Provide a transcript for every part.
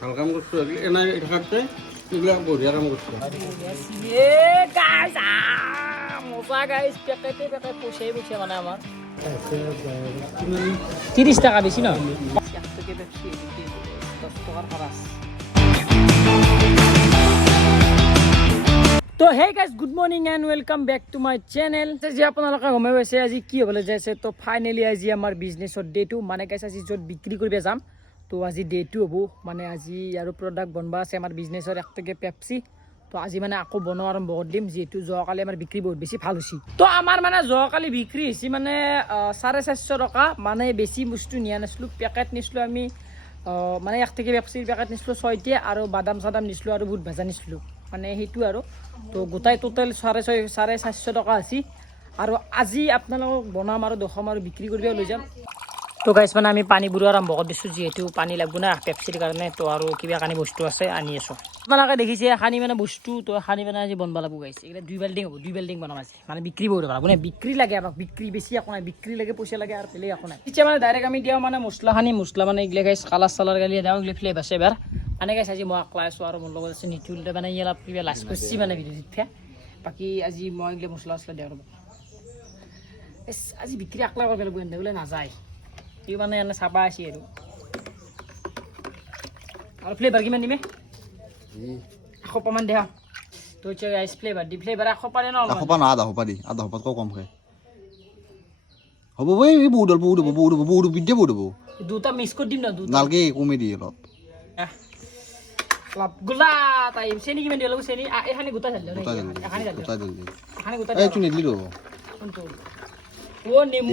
ভাল কাম করছো এনে থাকতে এগুলা বঢ়িয়া কাম করছো এ গাইস মজা গাইস পেকেটে পেকেট পয়সাই পয়সা মানে আমার 30 টাকা বেশি না 1 থেকে বেশি 10 টাকার খরচ তো hey guys good morning and welcome back to my channel যে আপোনালোকে গমে পাইছে আজি কি হ'বলৈ যাইছে তো ফাইনালি আজি আমাৰ বিজনেছৰ ডে টু মানে গাইস আজি য'ত বিক্ৰী কৰিব যাম তো আজি ডে টু হ'ব মানে আজি আৰু প্ৰডাক্ট বনবা আছে আমাৰ বিজনেছৰ একটকে পেপসি তো আজি মানে আকৌ বনোৱা আৰম্ভ কৰি দিম যেহেতু যোৱাকালি আমাৰ বিক্ৰী বহুত বেছি ভাল হৈছে তো আমাৰ মানে যোৱাকালি বিক্ৰী হৈছে মানে 450 টকা মানে বেছি বস্তু নিয়া নাছিলোঁ পেকেট নিছিলোঁ আমি মানে এক থেকে পেপসিৰ পেকেট নিছিলোঁ 6টা আৰু বাদাম চাদাম নিছিলোঁ আৰু বুট ভাজা নিছিলোঁ মানে সেইটো আৰু তো গোটাই টোটেল 450 টকা আছে আৰু আজি আপোনালোকক বনাম আৰু দখম আৰু বিক্ৰী কৰিব লৈ যাম তো গাইছ মানে আমি পানী বুৰুৱা আৰম্ভ কৰি দিছোঁ যেহেতু পানী লাগব না পেপচিৰ কাৰণে তো আৰু কিবা কানি বস্তু আছে আনি আছোঁ আপোনালোকে দেখিছে এখানি মানে বস্তু তো এখানি মানে আজি বনবা লাগব গাইছে এগুলা 2 বিল্ডিং হ'ব 2 বিল্ডিং বনাম আছে মানে বিক্ৰী কৰিব লাগব না বিক্ৰী লাগে আমাক বিক্ৰী বেছি একো নাই বিক্ৰী লাগে পইচা লাগে আৰু বেলেগ একো নাই এতিয়া মানে ডাইৰেক্ট আমি দিওঁ মানে মছলা মানে এগুলা গাইছ কালাৰ চালাৰ গালি দিওঁ এগুলা ফ্লেভাৰ চেভাৰ মানে গাইছ আজি মই আকলাই আছোঁ আৰু মোৰ লগত আছে নিতুলতে মানে ইয়াত কিবা লাজ কৰিছি মানে ভিডিঅ'ত বাকী আজি মই এগুলা মছলা চছলা দিওঁ ৰ'ব আজি বিক্ৰী আকলাই কৰিব লাগিব এনেকৈ নাযায় এই মানে এনে চাবা আছে আৰু ফ্লেভাৰ কিমান দিমে 100 মান দেহা তো গাইছ ফ্লেভাৰ দি ফ্লেভাৰ 100 পাৰে ন 100 না আধা হপাত কম খায় হ'ব বই বহুত বিদ্যা বহুত দুটা মিক্স কৰি দিম না দুটা নালকে কমে দিয়ে অলপ অলপ গুলা তাই চেনি কিমান দিব লাগিব চেনি এখানি গোটা ঢালি এখানি গোটা এই চুনি দিলি কোনটো ও নেমু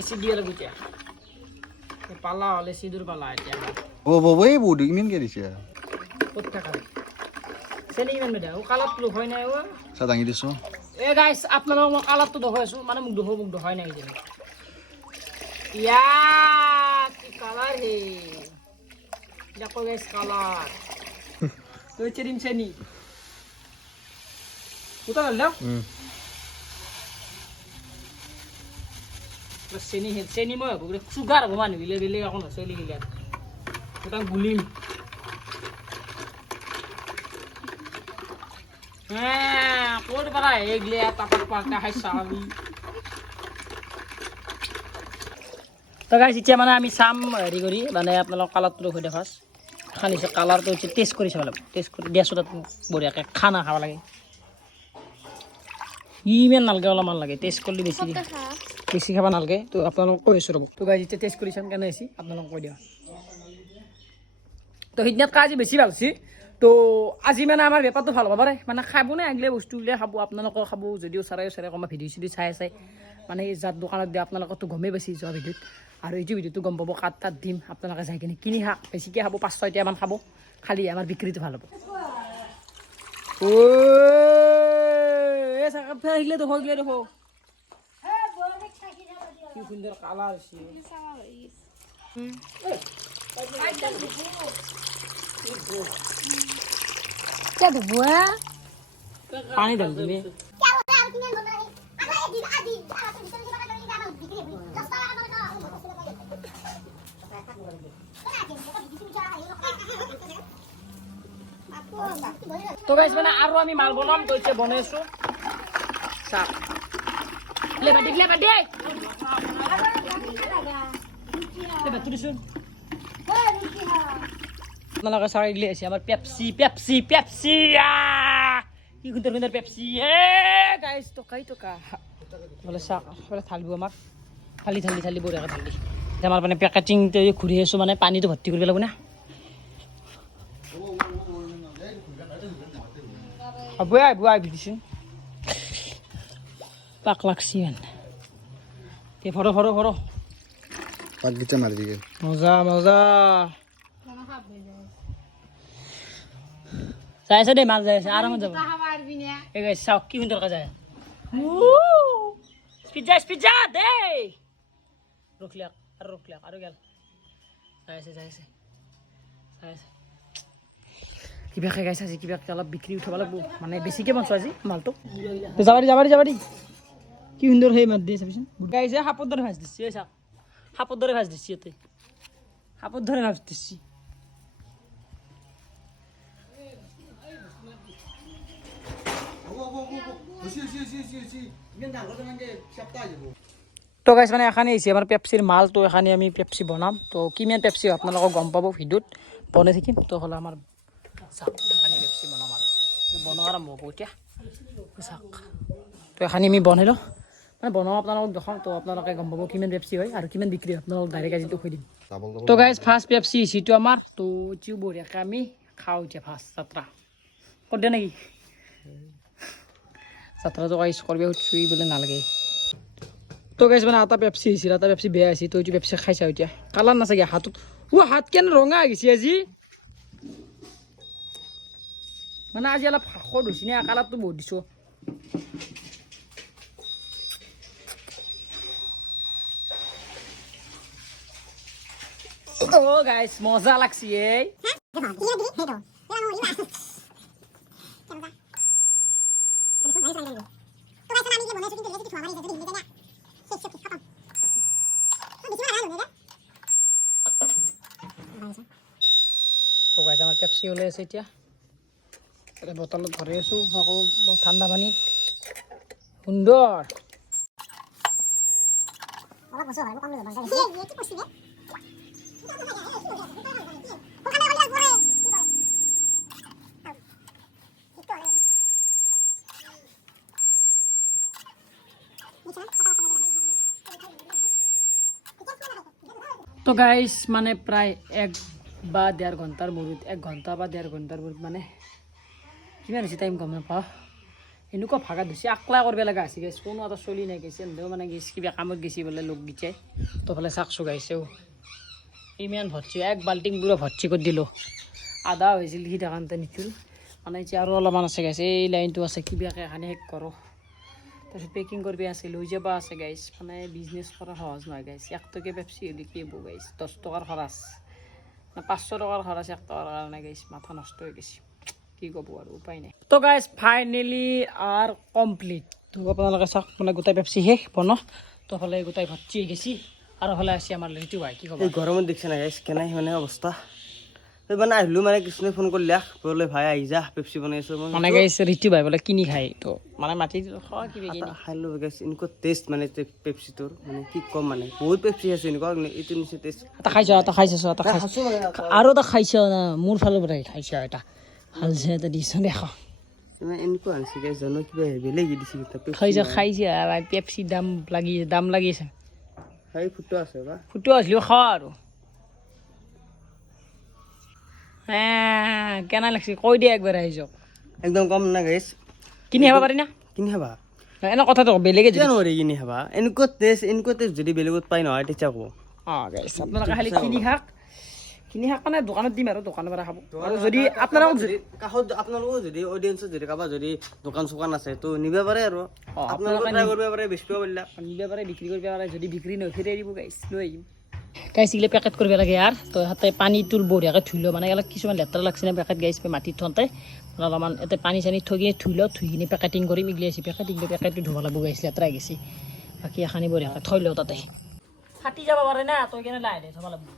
এসি দিয়ে লাগু চা পালা হলে সিঁদুর পালা এতিয়া ও বই বহুত কিমান কে দিছে কত টাকা চেনি কিমান বেদা ও কালাত লোক হয় নাই ও সাদাঙি দিছো এ গাইস আপোনালোক মই কালাতটো দেখাইছো মানে মোক দেখাই নাই যে ইয়া কি কালার হে দেখো গাইস কালার তো চেরিম চেনি কোথা গেল চেনি মই হ'ব চুগাৰ হ'ব মানুহ বেলেগ এখন চেনি গিলা এটা গুলিম ক'ৰ পৰা এইগিলা তাপাক পাকা খাই চাবি তো গাইছ এতিয়া মানে আমি চাম হেৰি কৰি মানে আপোনালোক কালাৰটো হৈ দেখাছ খানিছে কালাৰটো হৈছে টেষ্ট কৰি চাব লাগিব টেষ্ট কৰি দিয়াছোঁ তাত বঢ়িয়াকৈ খানা খাব লাগে ইমান নালাগে অলপমান লাগে টেষ্ট কৰিলে বেছি খাব নালাগে তো আপোনালোকক কৈ আছোঁ ৰ'ব তো গাইছ এতিয়া টেষ্ট কৰি চাম কেনে হৈছে আপোনালোকক কৈ দিয়া তো সিদিনাতকৈ আজি বেছি ভাল হৈছে তো আজি মানে আমাৰ বেপাৰটো ভাল হ'ব পাৰে মানে খাব নে আগলে বস্তুবিলাক খাব আপোনালোকেও খাব যদিও চাৰে কমা ভিডিঅ' চিডিঅ' চাই মানে যাৰ দোকানত দিয়ে আপোনালোকতো গমেই পাইছে যোৱা ভিডিঅ'ত আৰু এইটো ভিডিঅ'টো গম পাব কাট তাত দিম আপোনালোকে যাই কিনে কিনি খাওক বেছিকৈ খাব 5-6টা মান খাব খালি আমাৰ বিক্ৰীটো ভাল হ'ব আহিলে দেখো কি সুন্দৰ কালাৰ আছে পানী ঢালি দিবি তো গাইছ মানে আৰু আমি মাল বনাম তো এতিয়া বনাইছো চাপ লেবা দে তুলিছোন আপোনালোকে চাই গিলে আছে আমাৰ পেপচি কি সুন্দৰ পেপচি গাইছ টকা বোলে চাক বোলে ঢালিব আমাক ঢালি বঢ়িয়াকৈ ঢালি আমাৰ মানে পেকেটিংটো ঘূৰি আছোঁ মানে পানীটো ভৰ্তি কৰিব লাগিব না বুৱাই দিছোন পাক লাগছি মানে ভৰ পাক গিটা মাৰি দিকে মজা যাই আছে দেই মাল যাই আছে আৰামত যাব এই গাইছ চাওক কি সুন্দৰকৈ যায় স্পীড যা দেই ৰখলিয়াক আৰু গেল যাই আছে কিবা খাই গাইছে আজি কিবা অলপ বিক্ৰী উঠাব লাগিব মানে বেছিকৈ বনাইছোঁ আজি মালটো যাবাৰি কি সুন্দৰ সেই মাত দিয়ে চাবিচোন গাইছে সাপৰ দৰে ভাজ দিছে চাওক সাপৰ দৰে ভাজ দিছে ইয়াতে হাপত ধৰে ভাবতেছি তো গাইছ মানে এখানে আহিছে আমাৰ পেপচিৰ মাল তো এখানে আমি পেপচি বনাম তো কিমান পেপচি আপোনালোকক গম পাব ভিডিঅ'ত বনাই থাকিম তো হ'লে আমাৰ চাওক এখানে পেপচি বনাম আৰু বনোৱা আৰম্ভ হ'ব এতিয়া চাওক তো এখানে আমি বনাই লওঁ মানে বনাওঁ আপোনালোকক দেখাওঁ তো আপোনালোকে গম পাব কিমান পেপচি হয় আৰু কিমান বিক্ৰী হয় আপোনালোকক ডাইৰেক্ট আজিতো কৈ দিম তো গাইজ ফাৰ্ষ্ট পেপচি হৈছেতো আমাৰ তো ইটো বঢ়িয়াকৈ আমি খাওঁ এতিয়া ফাৰ্ষ্ট যাত্ৰা কৰি দিয়া নেকি যাত্ৰাটো গাইজ কৰিব চুই বোলে নালাগে তো গাইজ মানে এটা পেপচি হৈছিল এটা পেপচি বেয়া হৈছে তো এইটো পেপচি খাইছা এতিয়া কালাৰ নাচাগে হাতত হাত কেনে ৰঙা গৈছে আজি মানে আজি অলপ সদ হৈছে নে কালাৰটো বহুত দিছোঁ Oh guys, মজা লাগছে এই তো গাইজ আমাৰ পেপচি ওলাই আছে এতিয়া বটলত ভৰাই আছোঁ আকৌ ঠাণ্ডা পানী সুন্দৰ তো গাইজ মানে প্ৰায় 1 বা 1.5 ঘণ্টাৰ মূৰত 1 ঘণ্টা বা 1.5 ঘণ্টাৰ মূৰত মানে কিমান হৈছে টাইম গম নাপাওঁ এনেকুৱা ভাগা ধুচি আকলা কৰিব লগা হৈছে গাইছ কোনো এটা চলি নাই গৈছে এনেও মানে গেছ কিবা কামত গেছি বোলে লোক গিছে তো ফালে চাকচো গাইছেও ইমান ভৰ্তি 1 বাল্টিং পুৰা ভৰ্তি কৰি দিলোঁ আধা হৈছিল সি দেখানতে নিছিল মানে এতিয়া আৰু অলপমান আছে গাইছে এই লাইনটো আছে কিবাকৈ এখানে শেষ কৰোঁ তাৰপিছত পেকিং কৰিব আছে লৈ যাব আছে গাইছ মানে বিজনেছ কৰা সহজ নহয় গাইছ 1 টকীয়া পেপচি হ'লে কি হ'ব গাইছ 10 টকাৰ খৰচ 500 টকাৰ খৰচ 1 টকাৰ কাৰণে গাইছ মাথা নষ্ট হৈ গৈছে কি ক'ব আৰু উপায় নাই তো গাইছ ফাইনেলি আৰ কমপ্লিট তো আপোনালোকে চাওক মানে গোটাই পেপচি শেষ বনাওঁ তো হ'লে গোটাই ভৰ্তি হৈ গৈছে আৰু হ'লে আছে আমাৰ ঋতু ভাই কি ক'ব এই গৰমত দেখিছে না গাইছ কেনে মানে অৱস্থা এই মানে আহিলোঁ মানে কৃষ্ণই ফোন কৰিলে বোলে ভাই আহি যা পেপচি বনাই আছোঁ মানে গাইছ ঋতু ভাই বোলে কিনি খায় তো মানে মাটি খাইলোঁ গাইছ এনেকুৱা টেষ্ট মানে পেপচিটোৰ মানে কি ক'ম মানে বহুত পেপচি আছে এনেকুৱা এইটো নিচিনা টেষ্ট এটা খাইছ আৰু এটা খাইছ না মোৰ ফালৰ পৰা খাইছ এটা ভালছে এটা দিছ দেখা এনেকুৱা আনিছে গাইছ জানো কিবা বেলেগ দিছে খাইছে পেপচি দাম লাগিছে খাই ফুটা আছে বা ফুটো আসলেও খাওয়া আৰু কেনা লাগছে কৈ দিয়ে একবাৰ আহি যাওক একদম কম না গাইছ কিনি খাব পাৰি না কিনি খাবা এনে কথাটো বেলেগে কিয় নোৱাৰি কিনি খাবা এনেকুৱা টেষ্ট যদি বেলেগত পাই নহয় তেতিয়া ক'ব গাইছ আপোনালোকে খালি কিনি শাক মানে দোকানত দিম আৰু দোকানৰ পৰা খাব আৰু যদি আপোনালোকক যদি কাষত আপোনালোকৰ যদি অডিয়েঞ্চত যদি কাৰোবাৰ যদি দোকান চোকান আছে তো নিব পাৰে আৰু আপোনালোকে ট্ৰাই কৰিব পাৰে বেচিব পাৰিলে নিব পাৰে বিক্ৰী কৰিব পাৰে যদি বিক্ৰী নহয় ফিৰাই দিব গাইছ লৈ আহিম গাইছ এইগিলা পেকেট কৰিব লাগে আৰু তো হাতে পানীটো বঢ়িয়াকৈ ধুই লওঁ মানে অলপ কিছুমান লেতেৰা লাগছে না পেকেট গাইছ মাটিত থওঁতে অলপমান ইয়াতে পানী চানী থৈ কিনে ধুই লওঁ ধুই কিনে পেকেটিং কৰিম এইগিলা আছে পেকেটটো ধুব লাগিব গাইছ লেতেৰা গৈছে বাকী এখানি বঢ়িয়াকৈ থৈ লওঁ তাতে ফাটি যাব পাৰে না তই কেনে লাহে লাহে থ'ব লাগিব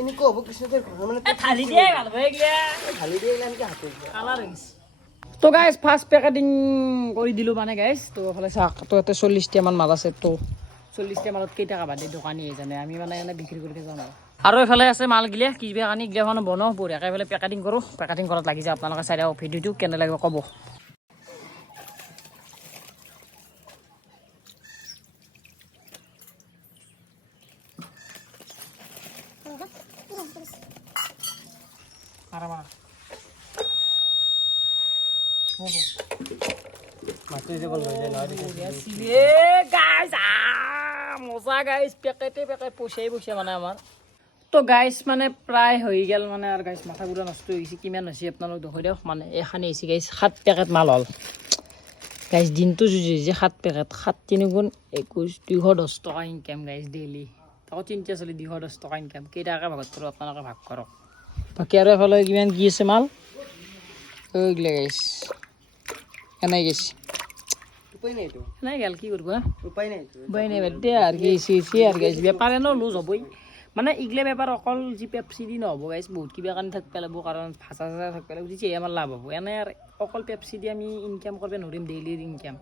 এনেকুৱা হ'ব কৃষ্ণদেৱ মানে থালি দিয়ে ভাল হ'ব এইগিলা ঢালি দিয়ে এনেকৈ হাতে কালাৰ হৈ গৈছে তো গাইজ ফাৰ্ষ্ট পেকেটিং কৰি দিলোঁ মানে গাইজ তো এইফালে চাওক তো ইয়াতে 40টামান মাল আছে তো 40টা মালত কেইটা কাবা দিয়ে দোকানী জানে আমি মানে এনে বিক্ৰী কৰি যাম আৰু এইফালে আছে মালগিলা কিবা কানি এইগিলা মানে বনাওঁ বঢ়িয়াকৈ এইফালে পেকেটিং কৰোঁ পেকেটিং কৰাত লাগি যায় আপোনালোকে চাই দিয়ক ভিডিঅ'টো কেনে লাগিব ক'ব মজা গাইজ পেকেটে পইচাই মানে আমাৰ তো গাইজ মানে প্ৰায় হৈ গ'ল মানে আৰু গাইজ মাথা পুৰা নষ্ট হৈ গৈছে কিমান হৈছে আপোনালোক দেখুৱাই দিয়ক মানে এখানি হৈছে গাইজ 7 পেকেট মাল হ'ল গাইজ দিনটো যুঁজি 7 পেকেট 7 3 গুণ 21 210 টকা ইনকাম গাইজ ডেইলি তাকো 3টা চলি 210 টকা ইনকাম কেইটাকৈ ভাগত কৰোঁ আপোনালোকে ভাগ কৰক বাকী আৰু এফালে কিমান কি আছে মাল এইগিলা গাইজ এনেই গৈছে উপায় নাই তো নাই গেল কি করবো উপায় নাই তো উপায় নাই বাদ দে আর কি সি আর গাইছ বেপাৰে ন লুজ হ'বই মানে ইগলে বেপাৰ অকল যি পেপচি দি নহ'ব গাইছ বহুত কিবা কাৰণে থাক পেলাব কাৰণ ভাজা চাজা থাক পেলাব বুজিছে আমাৰ লাভ হ'ব এনে আৰু অকল পেপচি দি আমি ইনকাম কৰিব নোৱাৰিম ডেইলিৰ ইনকাম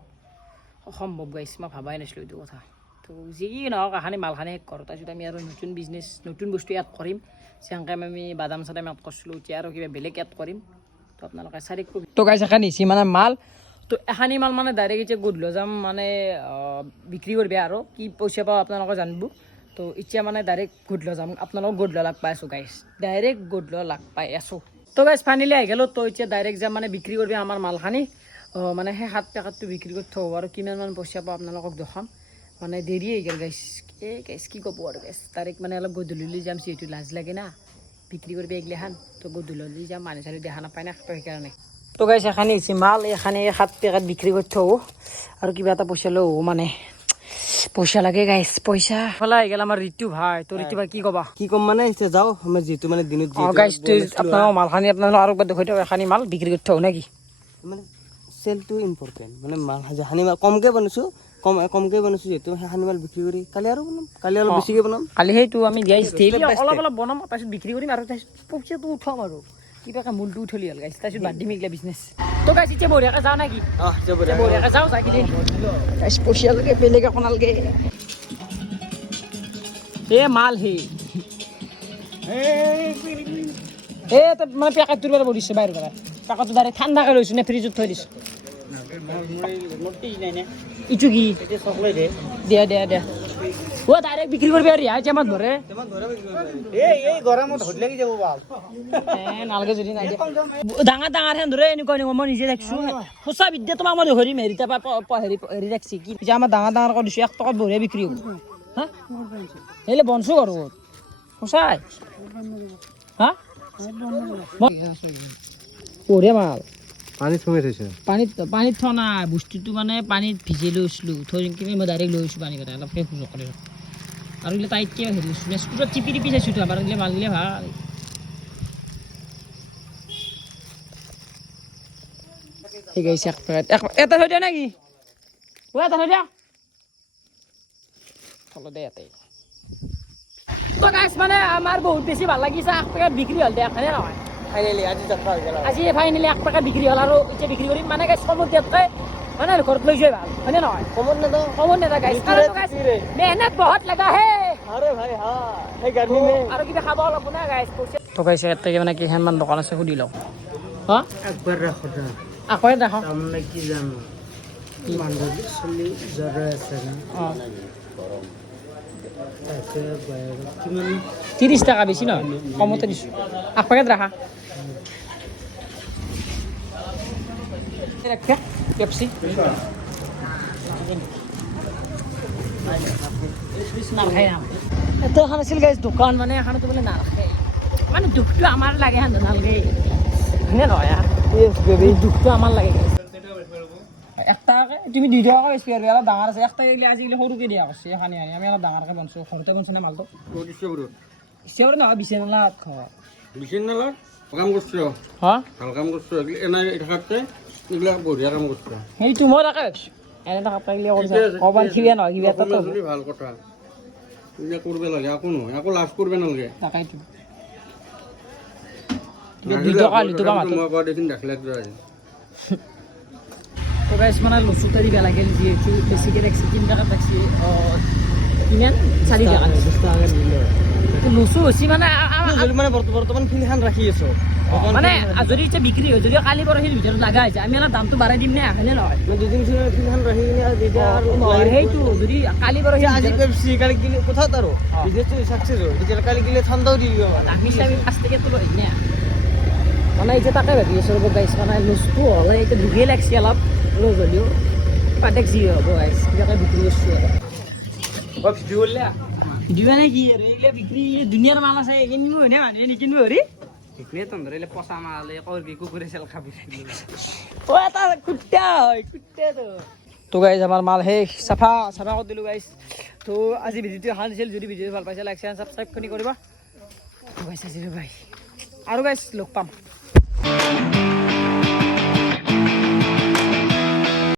অসম্ভৱ গাইছ মই ভাবাই নাছিলোঁ এইটো কথা তো যি কি নহওক এখানি মালখানি শেষ কৰোঁ তাৰপিছত আমি আৰু নতুন বিজনেছ নতুন বস্তু এড কৰিম যেনেকৈ আমি বাদাম চাদাম এড কৰিছিলোঁ এতিয়া আৰু কিবা বেলেগ এড কৰিম তো আপোনালোকে চাৰি তো গাইছ এখানি নিছি মানে মাল তো এখানি মাল মানে ডাইৰেক্ট এতিয়া গধূলি যাম মানে বিক্ৰী কৰিব আৰু কি পইচা পাওঁ আপোনালোকে জানিব তো এতিয়া মানে ডাইৰেক্ট গধূলি যাম আপোনালোকক গধূলি লাগ পাই আছোঁ গাইছ ডাইৰেক্ট গধূলি লাগ পাই আছোঁ তো গাইছ ফাইনেলি আহি গ'লোঁ তো এতিয়া ডাইৰেক্ট যাম মানে বিক্ৰী কৰিব আমাৰ মালখানি মানে সেই 7 পেকেটটো বিক্ৰী কৰি থ'ব আৰু কিমানমান পইচা পাওঁ আপোনালোকক দেখাম মানে দেৰি হৈ গ'ল গাইছ গাইছ কি ক'ব আৰু গাইছ ডাইৰেক্ট মানে অলপ গধূলি যাম যিহেতু লাজ লাগে না বিক্ৰী কৰিব এইগিলাখান তো গধূলি যাম মানুহ চানুহ দেখা নাপায় না তো সেইকাৰণে তো গাইছ এখানি হৈছে মাল এখানি 7 পেকেট বিক্ৰী কৰি থ'ব আৰু কিবা এটা পইচা লওঁ মানে পইচা লাগে গাইছ পইচা ফলা আহি গ'ল আমাৰ ঋতু ভাই তো ঋতু ভাই কি ক'বা কি ক'ম মানে এতিয়া যাওঁ আমি যিটো মানে দিনত গাইছ আপোনালোকৰ মালখানি আপোনালোকৰ আৰু একবাৰ দেখুৱাই থওঁ এখানি মাল বিক্ৰী কৰি থওঁ নেকি মানে চেলটো ইম্পৰ্টেণ্ট মানে মাল হানি মাল কমকৈ বনাইছোঁ কমকৈ বনাইছোঁ যিহেতু সেইখানি মাল বিক্ৰী কৰি কালি আৰু বনাম কালি অলপ বেছিকৈ বনাম কালি সেইটো আমি গাইছ ডেইলি অলপ অলপ বনাম তাৰপিছত বিক্ৰী কৰিম আৰু তাৰপিছত পইচাটো উঠাম আৰু কিবাকে মূলটো উঠলি হ'ল গাইছ তাৰপিছত বাদ দিম এইগিলা বিজনেছ তো গাইছ এতিয়া বঢ়িয়াকৈ যাওঁ নেকি বঢ়িয়াকৈ যাওঁ যাই কিনে গাইছ পইচা লাগে বেলেগ একো নালাগে এ মাল হে তো মানে পেকেটটোৰ পৰা বহিছোঁ বাহিৰৰ পৰা পেকেটটো ডাইৰেক্ট ঠাণ্ডাকৈ লৈছোঁ নে ফ্ৰিজত থৈ দিছোঁ ইটো কি দিয়া দিয়া দিয়া ও ডাইৰেক্ট বিক্ৰী কৰিবি আৰু ৰিহাই টাইমত ধৰে নালাগে যদি নাই ডাঙৰ ডাঙৰ হেন ধৰে এনেকুৱা এনেকুৱা মই নিজে দেখিছোঁ সঁচা বিদ্যা তোমাক মই ধৰিম হেৰি তাৰপৰা হেৰি ৰাখিছে কি এতিয়া আমাৰ ডাঙৰ ডাঙৰ কৰি দিছোঁ 1 টকাত বঢ়িয়া বিক্ৰী হ'ব হা সেইলে বনছোঁ আৰু সঁচাই হা বঢ়িয়া মাল পানীত সোমাই থৈছে পানীত থোৱা নাই বস্তুটো মানে পানীত ভিজি লৈছিলোঁ থৈ কিনে মই ডাইৰেক্ট লৈছোঁ পানীকেইটা অলপ ফ্ৰেছ কৰি আৰু এইগিলা টাইটকৈ হেৰি লৈছোঁ স্কুলত টিপি টিপি চাইছোঁ আমাৰ এইগিলা মাল দিলে ভাল ঠিক আছে 1 পেকেট এটা থৈ দিয়া নেকি এটা থৈ দিয়া থলো দে ইয়াতে তো গাইছ মানে আমাৰ বহুত বেছি ভাল লাগিছে 1 পেকেট বিক্ৰী হ'ল দে এখনে নহয় ফাইনেলি আজি যাত্ৰা হৈ গ'ল আজি ফাইনেলি 1 পেকেট বিক্ৰী হ'ল আৰু এতিয়া বিক্ৰী কৰিম মানে গাইছ কমত দিয়াতকৈ মানে ঘৰত লৈ যোৱাই ভাল হয়নে নহয় কমত নেদাওঁ কমত নেদা গাইছ মেহনত বহুত লগা হে আৰে ভাই হা সেই গাড়ী নে আৰু কিবা খাব অলপ না গাইছ তো গাইছ ইয়াতে মানে কিমানমান দোকান আছে সুধি লওঁ হা একবাৰ ৰাখো দা আকৌ দেখো তাৰমানে কি জানো মানুহ চলি জ্বৰ আছে না অঁ কিমান 30 টাকা বেছি নহয় কমতে দিছোঁ 1 পেকেট ৰাখা পেপচি নালাগে এইটো এখন আছিল গাইছ দোকান মানে এখনতো বোলে নালাগে মানে দুখটো আমাৰ লাগে হেন নালাগে হয়নে নহয় দুখটো আমাৰ লাগে 1 টাকাকে তুমি 2 টকাকে বেছি আৰু অলপ ডাঙৰ আছে 1 টাকা দিলে আজিকালি সৰুকৈ দিয়া কৰিছে এখানি আনি আমি অলপ ডাঙৰকৈ বনাইছোঁ ঘৰতে বনাইছে না মালটো ইচ্ছা নহয় বিচনালাত বিচনালাত কাম করছো হা ভাল কাম করছো এনে থাকতে এগুলা বঢ়িয়া কাম করছো সেইটো মই তাকে এনে টাকা পাইলে ক'বাত কিবা নহয় কিবা এটা ভাল কথা এগুলা করবে লাগে আকো নহয় আকো লাভ করবে নালগে তাকেইতো 2 টাকা লিটুকা মাত্ৰ মই কয় দেখিন দেখলে তো গাইছ মানে লচু তাৰি বেয়া লাগিল যিহেতু বেছিকৈ ৰাখিছে 3 টাকাত ৰাখিছে কিমান 4 টাকা 10 টাকা দিলে লচু হৈছে মানে যদি মানে বৰ্তমান ফিলখান ৰাখি আছো মানে যদি এতিয়া বিক্ৰী হয় যদি কালি পৰহিৰ ভিতৰত লগা হৈছে আমি অলপ দামটো বাঢ়াই দিম নে হয়নে নহয় দুদিন ফিলখান ৰাখি কিনে যেতিয়া আৰু সেইটো যদি কালি পৰহি আজি পেপচি কালি গিলে কোথাত আৰু বিজনেছটো চাকচেছ হয় তেতিয়া কালি গিলে ঠাণ্ডাও দি দিব আমি 5 টাকাটো লৈ নে মানে এতিয়া তাকে ভাবি আছোঁ ৰ'ব গাইছ মানে লচটো হ'লে এতিয়া দুখেই লাগছে অলপ লছ হ'লেও পাতেক যি হ'ব গাইছ কিবাকৈ বিক্ৰী কৰিছোঁ আৰু ভিডিঅ' কৰিলে ভিডিঅ' মানে কি আৰু এইগিলা বিক্ৰী দুনিয়াৰ মাল আছে কিনিব হয়নে মানুহে নিকিনিব হেৰি সেইটোৱে তন্দৰিলে পচা মাল কৰবি কুকুৰে চেল খাবি অ' এটা কুত্তা হয় কুত্তাটো তো গাইছ আমাৰ মাল সেই চাফা কৰি দিলোঁ গাইছ তো আজি ভিডিঅ'টো এখন দিছিল যদি ভিডিঅ'টো ভাল পাইছে লাইক শ্বেয়াৰ ছাবস্ক্ৰাইব কৰি কৰিবা তো গাইছ আজি বাই আৰু গাইছ লগ পাম